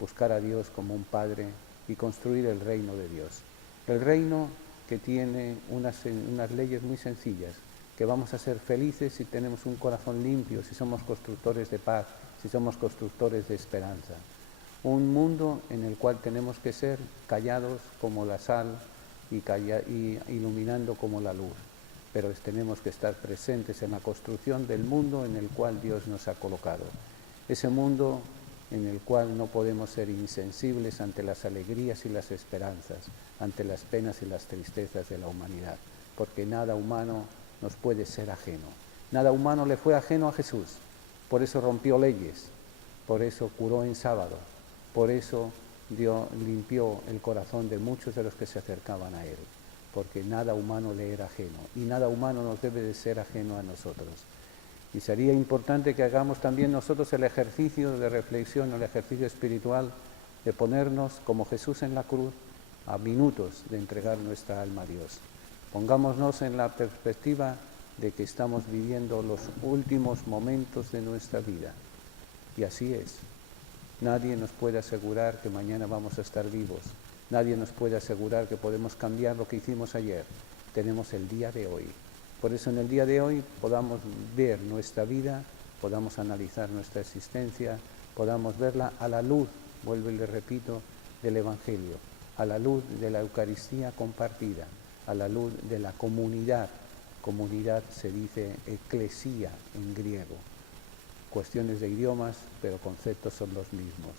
buscar a Dios como un Padre y construir el reino de Dios. El reino que tiene unas leyes muy sencillas, que vamos a ser felices si tenemos un corazón limpio, si somos constructores de paz, si somos constructores de esperanza. Un mundo en el cual tenemos que ser callados como la sal y iluminando como la luz, pero tenemos que estar presentes en la construcción del mundo en el cual Dios nos ha colocado. Ese mundo en el cual no podemos ser insensibles ante las alegrías y las esperanzas, ante las penas y las tristezas de la humanidad, porque nada humano nos puede ser ajeno. Nada humano le fue ajeno a Jesús. Por eso rompió leyes, por eso curó en sábado, por eso limpió el corazón de muchos de los que se acercaban a Él, porque nada humano le era ajeno y nada humano nos debe de ser ajeno a nosotros. Y sería importante que hagamos también nosotros el ejercicio de reflexión, el ejercicio espiritual, de ponernos como Jesús en la cruz a minutos de entregar nuestra alma a Dios. Pongámonos en la perspectiva de que estamos viviendo los últimos momentos de nuestra vida. Y así es. Nadie nos puede asegurar que mañana vamos a estar vivos. Nadie nos puede asegurar que podemos cambiar lo que hicimos ayer. Tenemos el día de hoy. Por eso en el día de hoy podamos ver nuestra vida, podamos analizar nuestra existencia, podamos verla a la luz, vuelvo y le repito, del Evangelio, a la luz de la Eucaristía compartida, a la luz de la comunidad. Comunidad se dice eclesía en griego. Cuestiones de idiomas, pero conceptos son los mismos.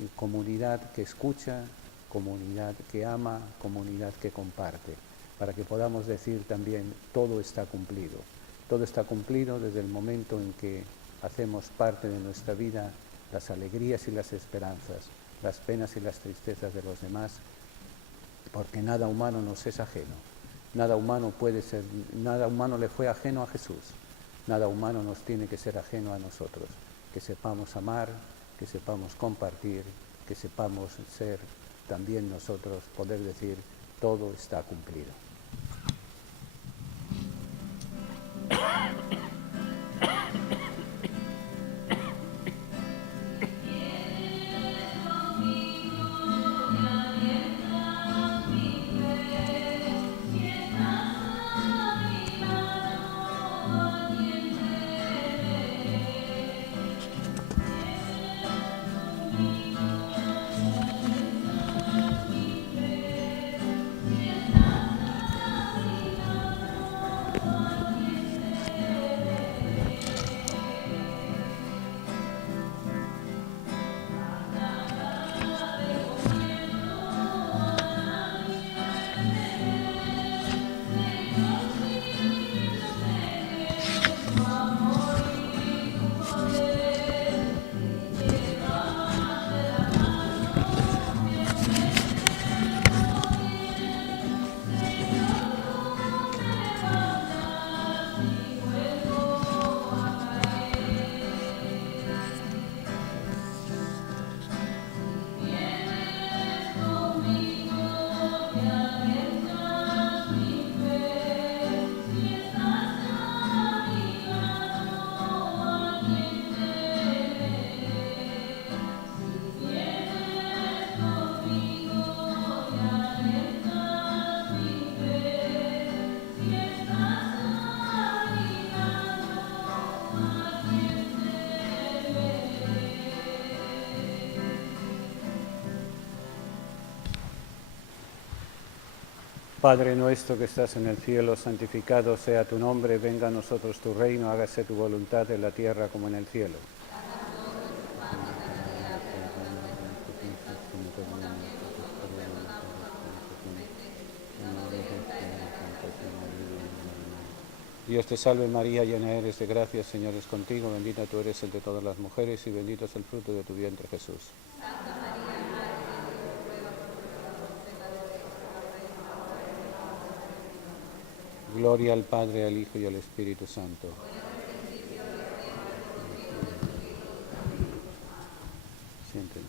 Y comunidad que escucha, comunidad que ama, comunidad que comparte, para que podamos decir también todo está cumplido. Todo está cumplido desde el momento en que hacemos parte de nuestra vida las alegrías y las esperanzas, las penas y las tristezas de los demás, porque nada humano nos es ajeno. Nada humano le fue ajeno a Jesús. Nada humano nos tiene que ser ajeno a nosotros. Que sepamos amar, que sepamos compartir, que sepamos ser también nosotros, poder decir, todo está cumplido. Padre nuestro que estás en el cielo, santificado sea tu nombre, venga a nosotros tu reino, hágase tu voluntad en la tierra como en el cielo. Dios te salve María, llena eres de gracia, el Señor es contigo, bendita tú eres entre todas las mujeres y bendito es el fruto de tu vientre Jesús. Santa María, Madre de Dios, ruega por nosotros pecadores, ahora y en la hora de nuestra muerte. Gloria al Padre, al Hijo y al Espíritu Santo. Siéntense.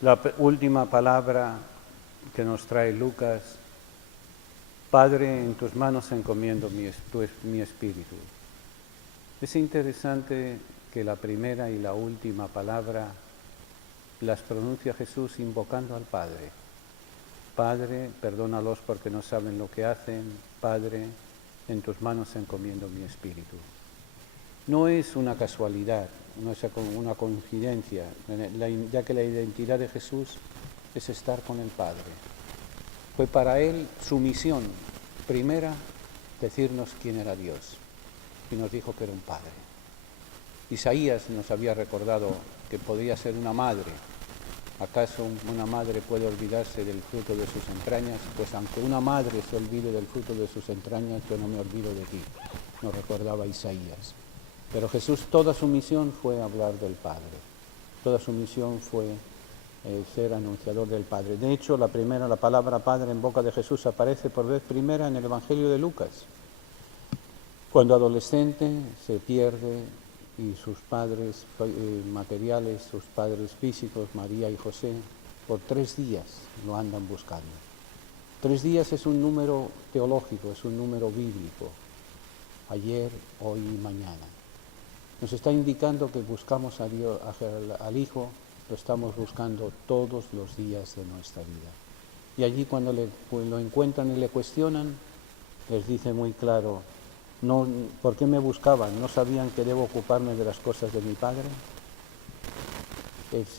La última palabra que nos trae Lucas: Padre, en tus manos encomiendo mi espíritu. Es interesante que la primera y la última palabra las pronuncia Jesús invocando al Padre. Padre, perdónalos porque no saben lo que hacen. Padre, en tus manos encomiendo mi espíritu. No es una casualidad, no es una coincidencia, ya que la identidad de Jesús es estar con el Padre. Fue para él su misión primera decirnos quién era Dios, y nos dijo que era un Padre. Isaías nos había recordado que podía ser una madre, ¿Acaso una madre puede olvidarse del fruto de sus entrañas? Pues aunque una madre se olvide del fruto de sus entrañas, yo no me olvido de ti, nos recordaba Isaías. Pero Jesús, toda su misión fue hablar del Padre, toda su misión fue ser anunciador del Padre. De hecho, la palabra Padre en boca de Jesús aparece por vez primera en el Evangelio de Lucas. Cuando adolescente se pierde y sus padres materiales, sus padres físicos, María y José, por 3 días lo andan buscando. 3 días es un número teológico, es un número bíblico. Ayer, hoy y mañana. Nos está indicando que buscamos a Dios, al Hijo, lo estamos buscando todos los días de nuestra vida. Y allí cuando lo encuentran y le cuestionan, les dice muy claro, no, ¿por qué me buscaban? ¿No sabían que debo ocuparme de las cosas de mi Padre?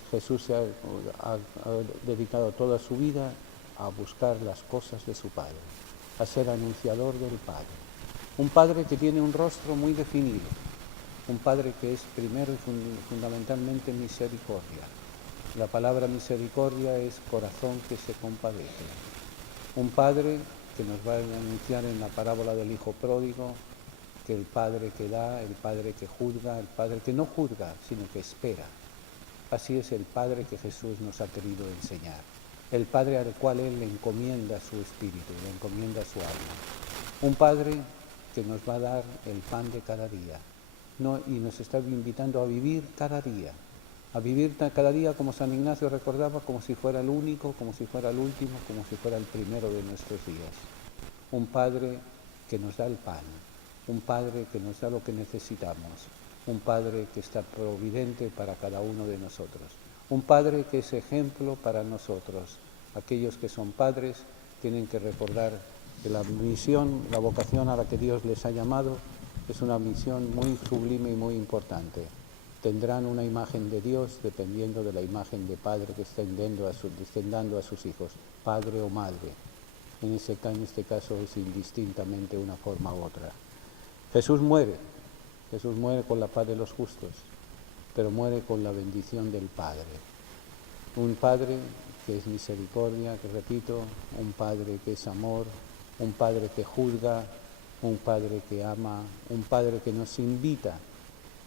Jesús se ha dedicado toda su vida a buscar las cosas de su Padre, a ser anunciador del Padre. Un Padre que tiene un rostro muy definido, un Padre que es primero y fundamentalmente misericordia. La palabra misericordia es corazón que se compadece. Un Padre que nos va a anunciar en la parábola del Hijo Pródigo, que el Padre que da, el Padre que juzga, el Padre que no juzga, sino que espera. Así es el Padre que Jesús nos ha querido enseñar. El Padre al cual Él le encomienda su espíritu, le encomienda su alma. Un Padre que nos va a dar el pan de cada día, y nos está invitando a vivir cada día. A vivir cada día, como San Ignacio recordaba, como si fuera el único, como si fuera el último, como si fuera el primero de nuestros días. Un Padre que nos da el pan, un Padre que nos da lo que necesitamos, un Padre que está providente para cada uno de nosotros, un Padre que es ejemplo para nosotros. Aquellos que son padres tienen que recordar que la misión, la vocación a la que Dios les ha llamado es una misión muy sublime y muy importante. Tendrán una imagen de Dios dependiendo de la imagen de Padre que estén dando a sus hijos, padre o madre. En este caso es indistintamente una forma u otra. Jesús muere con la paz de los justos, pero muere con la bendición del Padre. Un Padre que es misericordia, que repito, un Padre que es amor, un Padre que juzga, un Padre que ama, un Padre que nos invita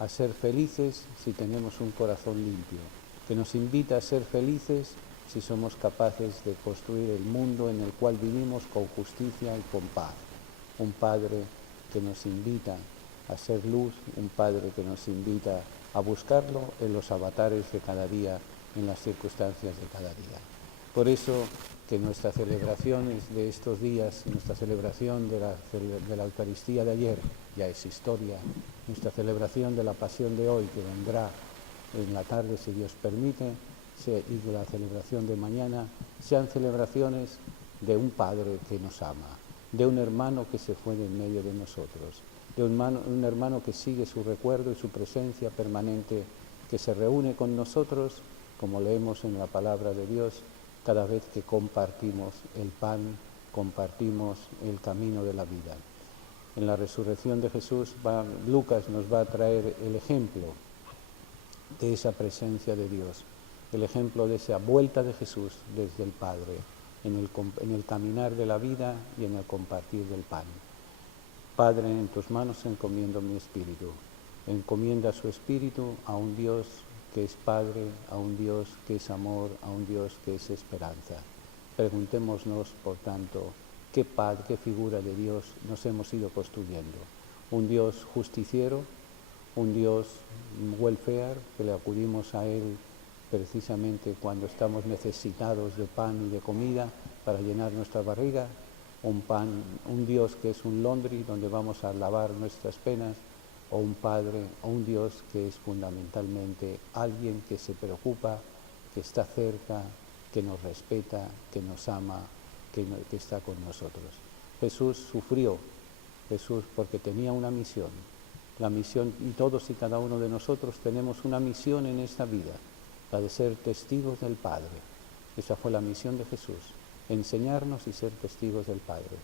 a ser felices si tenemos un corazón limpio, que nos invita a ser felices si somos capaces de construir el mundo en el cual vivimos con justicia y con paz. Un Padre que nos invita a ser luz, un Padre que nos invita a buscarlo en los avatares de cada día, en las circunstancias de cada día. Por eso que nuestras celebraciones de estos días, nuestra celebración de la Eucaristía de ayer, ya es historia, nuestra celebración de la Pasión de hoy, que vendrá en la tarde si Dios permite, y de la celebración de mañana, sean celebraciones de un Padre que nos ama, de un hermano que se fue de en medio de nosotros, de un hermano que sigue su recuerdo y su presencia permanente, que se reúne con nosotros, como leemos en la palabra de Dios, cada vez que compartimos el pan, compartimos el camino de la vida. En la resurrección de Jesús, Lucas nos va a traer el ejemplo de esa presencia de Dios, el ejemplo de esa vuelta de Jesús desde el Padre, en el caminar de la vida y en el compartir del pan. Padre, en tus manos encomiendo mi espíritu. Encomienda su espíritu a un Dios que es Padre, a un Dios que es amor, a un Dios que es esperanza. Preguntémonos, por tanto, qué figura de Dios nos hemos ido construyendo. Un Dios justiciero, un Dios welfare, que le acudimos a Él precisamente cuando estamos necesitados de pan y de comida para llenar nuestra barriga, un Dios que es un laundry donde vamos a lavar nuestras penas, o un Padre, o un Dios que es fundamentalmente alguien que se preocupa, que está cerca, que nos respeta, que nos ama, que está con nosotros. Jesús sufrió, porque tenía una misión. La misión, y todos y cada uno de nosotros tenemos una misión en esta vida, la de ser testigos del Padre. Esa fue la misión de Jesús, enseñarnos y ser testigos del Padre.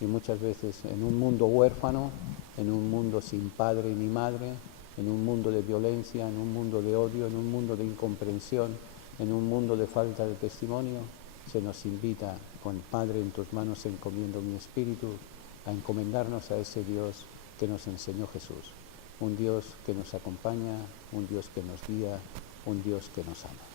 Y muchas veces en un mundo huérfano, en un mundo sin padre ni madre, en un mundo de violencia, en un mundo de odio, en un mundo de incomprensión, En un mundo de falta de testimonio, se nos invita con Padre, en tus manos encomiendo mi espíritu, a encomendarnos a ese Dios que nos enseñó Jesús. Un Dios que nos acompaña, un Dios que nos guía, un Dios que nos ama.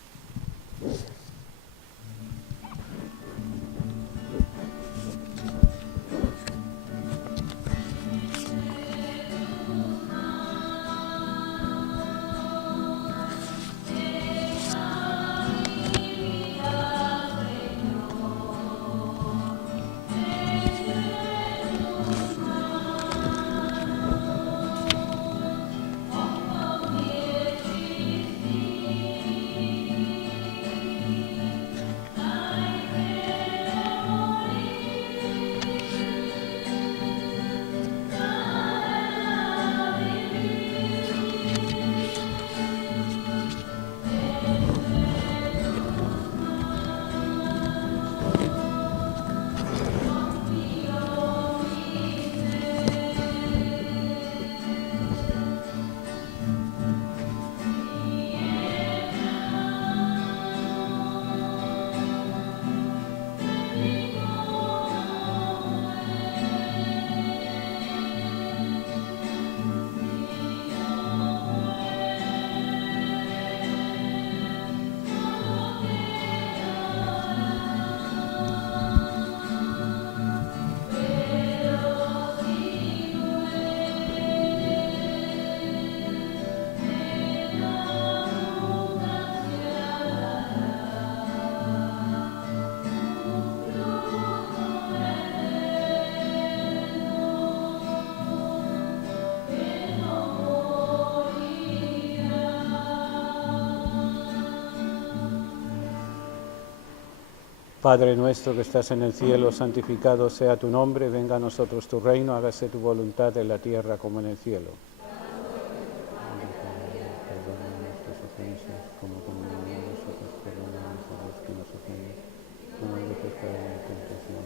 Padre nuestro que estás en el cielo, santificado sea tu nombre, venga a nosotros tu reino, hágase tu voluntad en la tierra como en el cielo. Perdona nuestras ofensas, como también nosotros perdonamos a los que nos ofenden. No nos dejes caer en la tentación.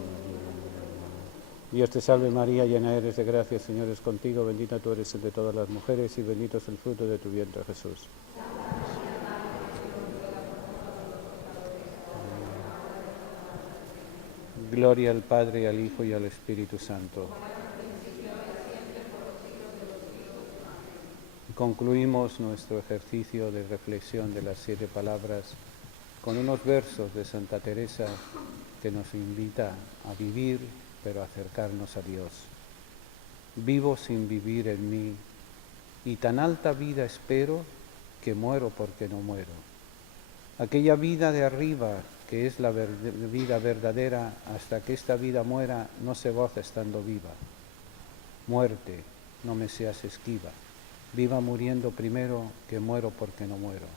Dios te salve María, llena eres de gracia, el Señor es contigo, bendita tú eres entre todas las mujeres y bendito es el fruto de tu vientre, Jesús. Gloria al Padre, al Hijo y al Espíritu Santo. Concluimos nuestro ejercicio de reflexión de las 7 palabras con unos versos de Santa Teresa que nos invita a vivir, pero a acercarnos a Dios. Vivo sin vivir en mí, y tan alta vida espero que muero porque no muero. Aquella vida de arriba, que es la vida verdadera, hasta que esta vida muera, no se goza estando viva. Muerte, no me seas esquiva, viva muriendo primero, que muero porque no muero.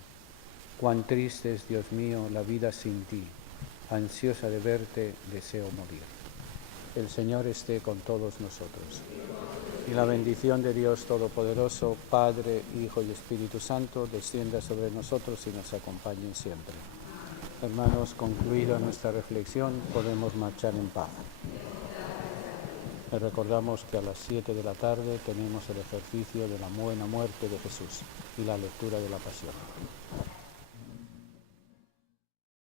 Cuán triste es, Dios mío, la vida sin ti, ansiosa de verte, deseo morir. El Señor esté con todos nosotros. Y la bendición de Dios Todopoderoso, Padre, Hijo y Espíritu Santo, descienda sobre nosotros y nos acompañe siempre. Hermanos, concluida nuestra reflexión, podemos marchar en paz. Les recordamos que a las 7 de la tarde tenemos el ejercicio de la buena muerte de Jesús y la lectura de la Pasión.